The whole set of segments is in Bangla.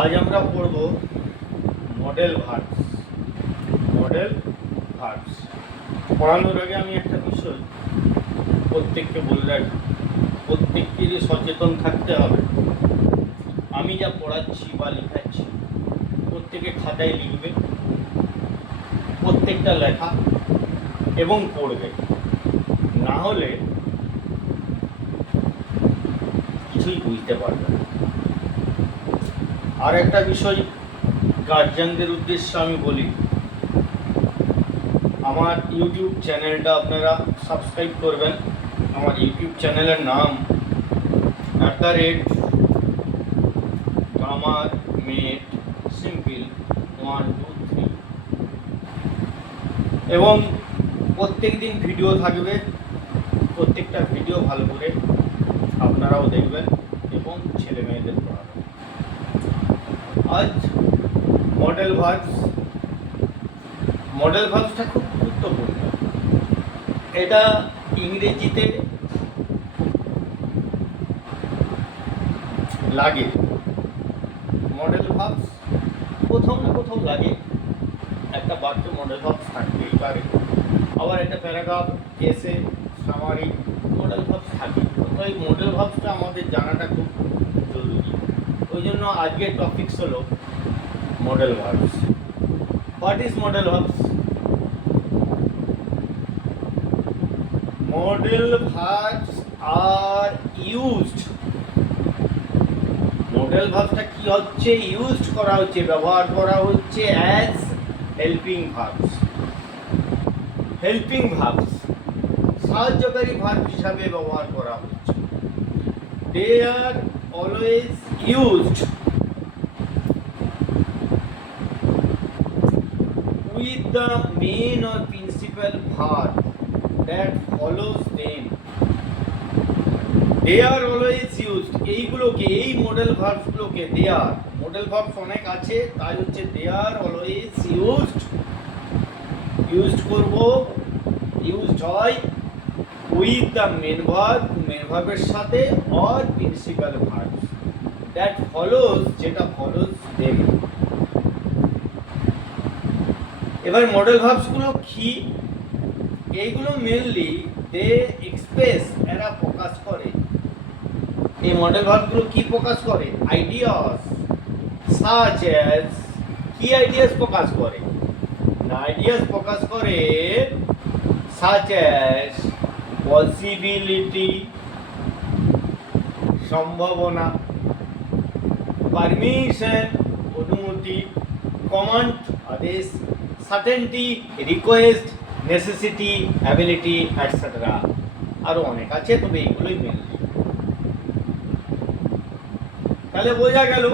আজ আমরা পড়ব মডেল ভার্বস। মডেল ভার্বস পড়ানোর আগে আমি একটা বিষয় প্রত্যেককে বলে রাখি, প্রত্যেককে সচেতন থাকতে হবে। আমি যা পড়াচ্ছি বা লেখাচ্ছি প্রত্যেকে খাতায় লিখবে, প্রত্যেকটা লেখা এবং পড়বে, না হলে কিছুই বুঝতে পারবে না। আর একটা বিষয় গার্জিয়ানদের উদ্দেশ্যে আমি বলি, আমার ইউটিউব চ্যানেলটা আপনারা সাবস্ক্রাইব করবেন। আমার ইউটিউব চ্যানেলের নাম @গ্রামার মেড সিম্পল 1 2 3, এবং প্রত্যেক দিন ভিডিও থাকবে। প্রত্যেকটা ভিডিও ভালো করে আপনারাও দেখবেন এবং ছেলে মেয়েদের পড়াবেন। আজ মডেল ভার্বস। মডেল ভার্বসটা খুব গুরুত্বপূর্ণ। এটা ইংরেজিতে লাগে। মডেল ভার্বস কোথাও না কোথাও লাগে। একটা বাক্যে মডেল ভার্বস থাকতেই পারে, আবার একটা প্যারাগ্রাফ, এসে, সামারি, মডেল ভার্বস থাকে। তো এই মডেল ভার্বসটা আমাদের জানাটা খুব জরুরি। ওই জন্য আজকের টপিকস হলো modal verbs. What is modal verbs? Modal verbs are used. Modal ভার্বসটা কি হচ্ছে? ইউজড করা হচ্ছে, ব্যবহার করা হচ্ছে as helping verbs. Helping verbs সাহায্যকারী ভার্ব হিসাবে ব্যবহার করা হচ্ছে। They are always used with the main or principal verb that follows them. They are always used. এইগুলোকে, এই মডেল ভার্বসগুলোকে, they are, মডেল ভার্বস অনেক আছে, তাই হচ্ছে they are always used। Used করব, ইউজড হয় with the main verb, main ভার্বের সাথে, or principal verbs that follows, যেটা follows them। এবার মডেল ভার্বসগুলো কি? এইগুলো মেনলি দে এক্সপ্রেস, এরা প্রকাশ করে। এই মডেল ভার্বগুলো কি প্রকাশ করে? আইডিয়াস সাচ অ্যাজ, কি আইডিয়াস প্রকাশ করে? না, আইডিয়াস প্রকাশ করে সাচ অ্যাজ পসিবিলিটি, সম্ভাবনা, পারমিশন, অনুমতি, কমান্ড, আদেশ, certainty, request, necessity, ability, etcetera. আরও অনেক আছে, তবে এইগুলোই মেনলি। তাহলে বোঝা গেল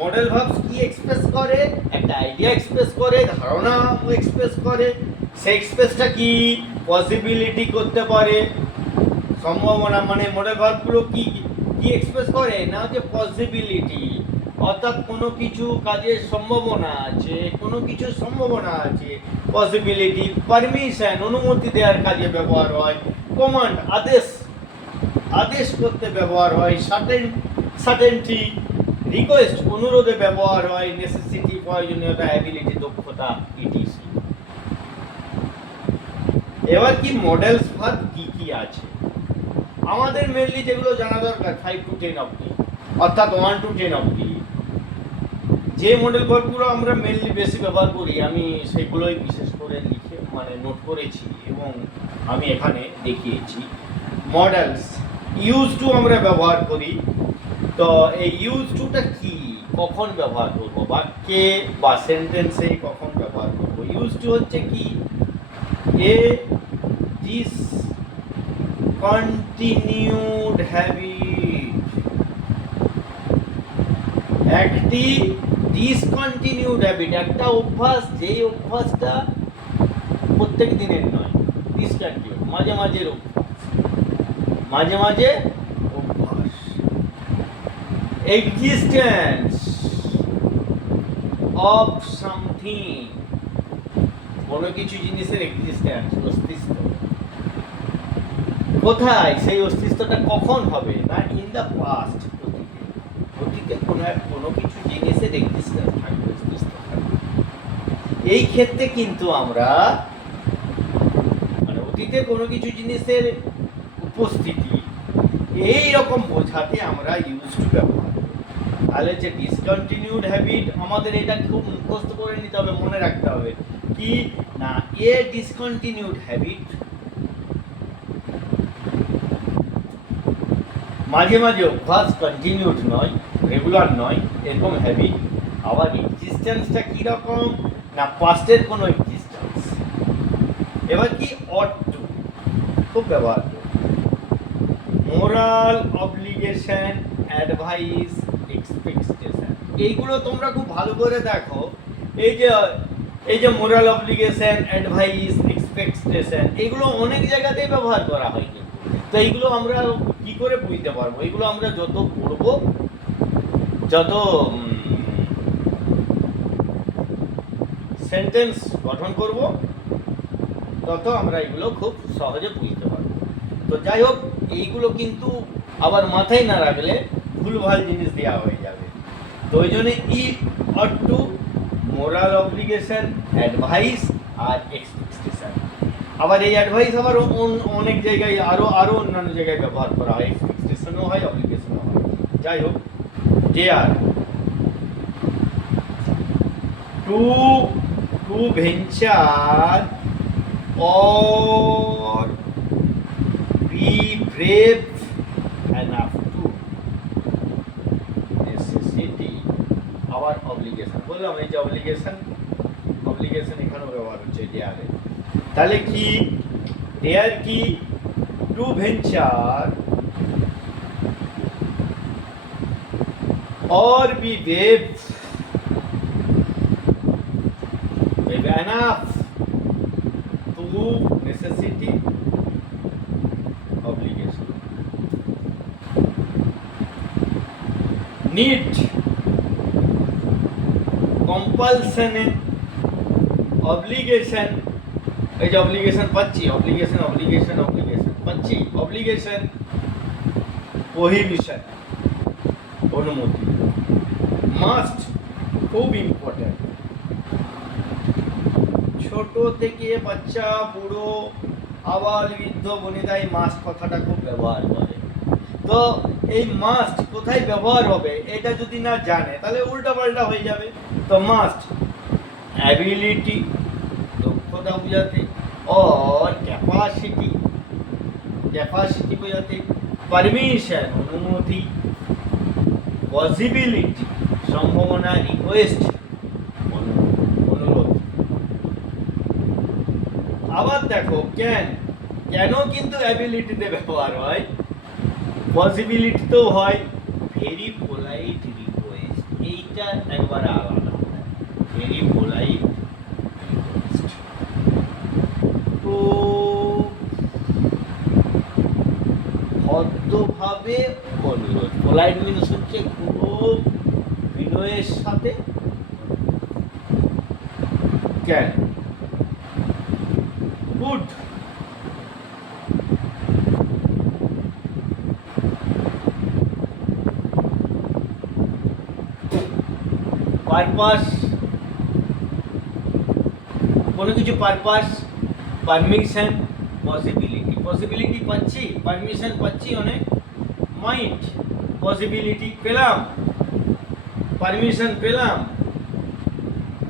মডেল ভার্বস কি এক্সপ্রেস করে? একটা আইডিয়া এক্সপ্রেস করে, ধারণা এক্সপ্রেস করে। সেই এক্সপ্রেসটা কি? পসিবিলিটি করতে পারে, সম্ভাবনা। মানে মডেল ভার্বগুলো কি কি এক্সপ্রেস করে? না হচ্ছে পসিবিলিটি, অর্থাৎ কোনো কিছু কাজের সম্ভাবনা আছে, কোনো কিছুর সম্ভাবনা আছে, পসিবিলিটি। পারমিশন, অনুমতি দেওয়ার কাজে ব্যবহার হয়। কমান্ড, আদেশ, আদেশ করতে ব্যবহার হয়। সার্টেনটি, রিকোয়েস্ট, অনুরোধে ব্যবহার হয়। নেসেসিটি, প্রয়োজনীয়তা। অ্যাবিলিটি, দক্ষতা, ইটিসি। এবার কি মডেলস ভার্ব কি কি আছে আমাদের মেনলি যেগুলো জানা দরকার 5 to 10 অবধি, অর্থাৎ 1 to 10 অবধি যে মডেল ভার্বগুলো আমরা মেনলি বেশি ব্যবহার করি, আমি সেগুলোই বিশেষ করে লিখে নোট করেছি এবং আমি এখানে দেখিয়েছি। মডেলস ইউজ টু আমরা ব্যবহার করি। তো এই ইউজ টুটা কি, কখন ব্যবহার করব? বাক্যে বা সেন্টেন্সে কখন ব্যবহার করব? ইউজ টু হচ্ছে কি? এ discontinued habit, একটি discontinued habit, একটা অভ্যাস, যেই অভ্যাসটা প্রত্যেক দিনের নয়, discontinued, মাঝে মাঝে অভ্যাস, মাঝে মাঝে অভ্যাস। existence of something, কোনো কিছু জিনিসের এক্সিস্টেন্স, অস্তিত্ব। কোথায়? সেই অস্তিত্বটা কখন হবে? না ইন দ্য পাস্ট, অতীতে কোনো কিছু জিনিসের এই ক্ষেত্রে কিন্তু আমরা মানে অতীতে কোনো কিছু জিনিসের উপস্থিতি এই রকম বোঝাতে আমরা ইউজ টু ব্যবহার করি। তাহলে যে ডিসকন্টিনিউড হ্যাবিট, আমাদের এটা খুব মুখস্থ করে নিতে হবে, মনে রাখতে হবে কি না, এ ডিসকন্টিনিউড হ্যাবিট মাঝে মাঝে অভ্যাস, কন্টিনিউড নয়, রেগুলার নয়, এরকম হ্যাবিট। আবার এক্সিস্টেন্সটা কীরকম না, পাস্টের কোনো এক্সিস্টেন্স। এবার কি অট টু, খুব ব্যবহার করব, মোরাল, অব্লিগেশন, অ্যাডভাইস, এক্সপেকটেশন। এইগুলো তোমরা খুব ভালো করে দেখো। এই যে মোরাল, অব্লিগেশন, অ্যাডভাইস, এক্সপেকটেশন, এগুলো অনেক জায়গাতেই ব্যবহার করা হয়। কিন্তু তো এইগুলো আমরা কি করে বুঝতে পারবো? এগুলো আমরা যত পড়বো, যত সেন্টেন্স গঠন করব, তত আমরা এগুলো খুব সহজে বুঝতে পারবো। তো যাই হোক, এইগুলো কিন্তু আবার মাথায় না রাখলে ভুলভাল জিনিস দেওয়া হয়ে যাবে। তো ওই জন্য ই ought to, moral, obligation, advice আর এক্সপেকটেশন। আবার এই অ্যাডভাইস আবার অনেক জায়গায় আরো অন্যান্য জায়গায় ব্যবহার করা হয়, এক্সপেকটেশনও হয়, অব্লিগেশনও হয়। যাই হোক, dare to venture or be brave enough to, necessity, our obligation। বললাম এই যে অব্লিগেশন এখানেও ব্যবহার হচ্ছে ডেয়ারে। তাহলে কি ডেয়ার কি, two venture or be brave enough to, necessity, obligation, need, compulsion, obligation, এই যে obligation পাচ্ছি, obligation পাচ্ছি, obligation, prohibition, অনুমতি, must, খুব ইম্পর্টেন্ট। ছোট থেকে বাচ্চা, বুড়ো, আবার বৃদ্ধ বনিতা এই মাস্ট কথাটা খুব ব্যবহার করে। তো এই মাস্ট কোথায় ব্যবহার হবে এটা যদি না জানে তাহলে উল্টাপাল্টা হয়ে যাবে। তো মাস্ট অ্যাবিলিটি, দক্ষতা বোঝাতে, और ক্যাপাসিটি বোঝাতে, পারমিশন, অনুমতি, পসিবিলিটি, সম্ভাবনা, রিকোয়েস্ট, অনুরোধ। আবার দেখো কেন কিন্তু অ্যাবিলিটিতে ব্যবহার হয়, পসিবিলিটিতেও হয়, ভেরি পোলাইট রিকোয়েস্ট, এইটা একবার আলাদা, ভেরি পোলাইট রিকোয়েস্ট। তো ভদ্রভাবে অনুরোধ, পোলাইট মিনস হচ্ছে খুব বিনয়ের সাথে, কেন, গুড, পারপাস, কোনো কিছু পারপাস, পারমিশন, পসিবিলিটি পাচ্ছি, পারমিশন পাচ্ছি, অনেক মাইন্ড, পসিবিলিটি পেলাম, পারমিশন পেলাম,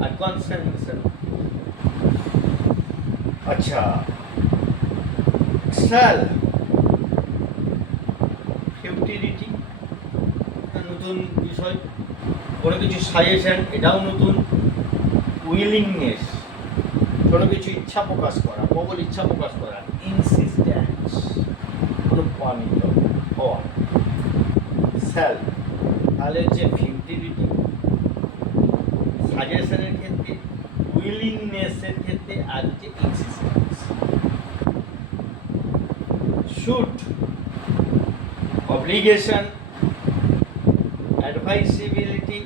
আর কনসেন্ট। আচ্ছা, সেল, ফিউটিলিটি, নতুন বিষয়, কোনো কিছু সাজেশন, এটাও নতুন, উইলিংনেস, কোনো কিছু ইচ্ছা প্রকাশ করা, প্রবল ইচ্ছা প্রকাশ করা, ইনসিস্টেন্স, অনুপ্রাণিত হওয়া, সেল। তাহলে হচ্ছে ফিউটিলিটি সাজেশনের ক্ষেত্রে, উইলিংনেসের ক্ষেত্রে, আর হচ্ছে insistence. Should, obligation, advisability,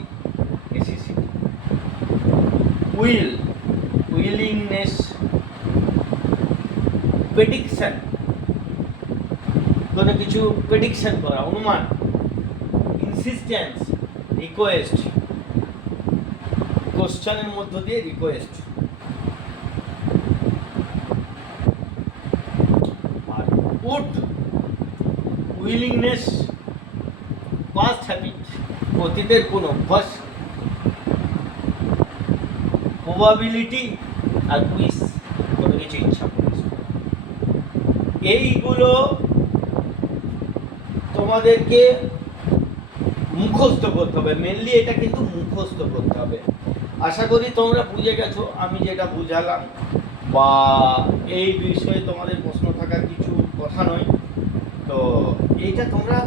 necessity, willingness, prediction, কোনো কিছু প্রেডিকশন করা, অনুমান, ইনসিস্টেন্স, রিকোয়েস্ট, কোশ্চেনের মধ্য দিয়ে request, would, willingness, past habit, অতীতের কোন অভ্যাস, প্রবাবিলিটি, আর উইস, কোনো কিছু ইচ্ছা করেছে। এইগুলো তোমাদেরকে মুখস্থ করতে হবে, মেনলি এটা কিন্তু মুখস্থ করতে হবে। আশা করি তোমরা বুঝে গেছো আমি যেটা বুঝালাম, বা এই বিষয়ে তোমাদের প্রশ্ন থাকার কিছু কথা নয়। তো এইটা তোমরা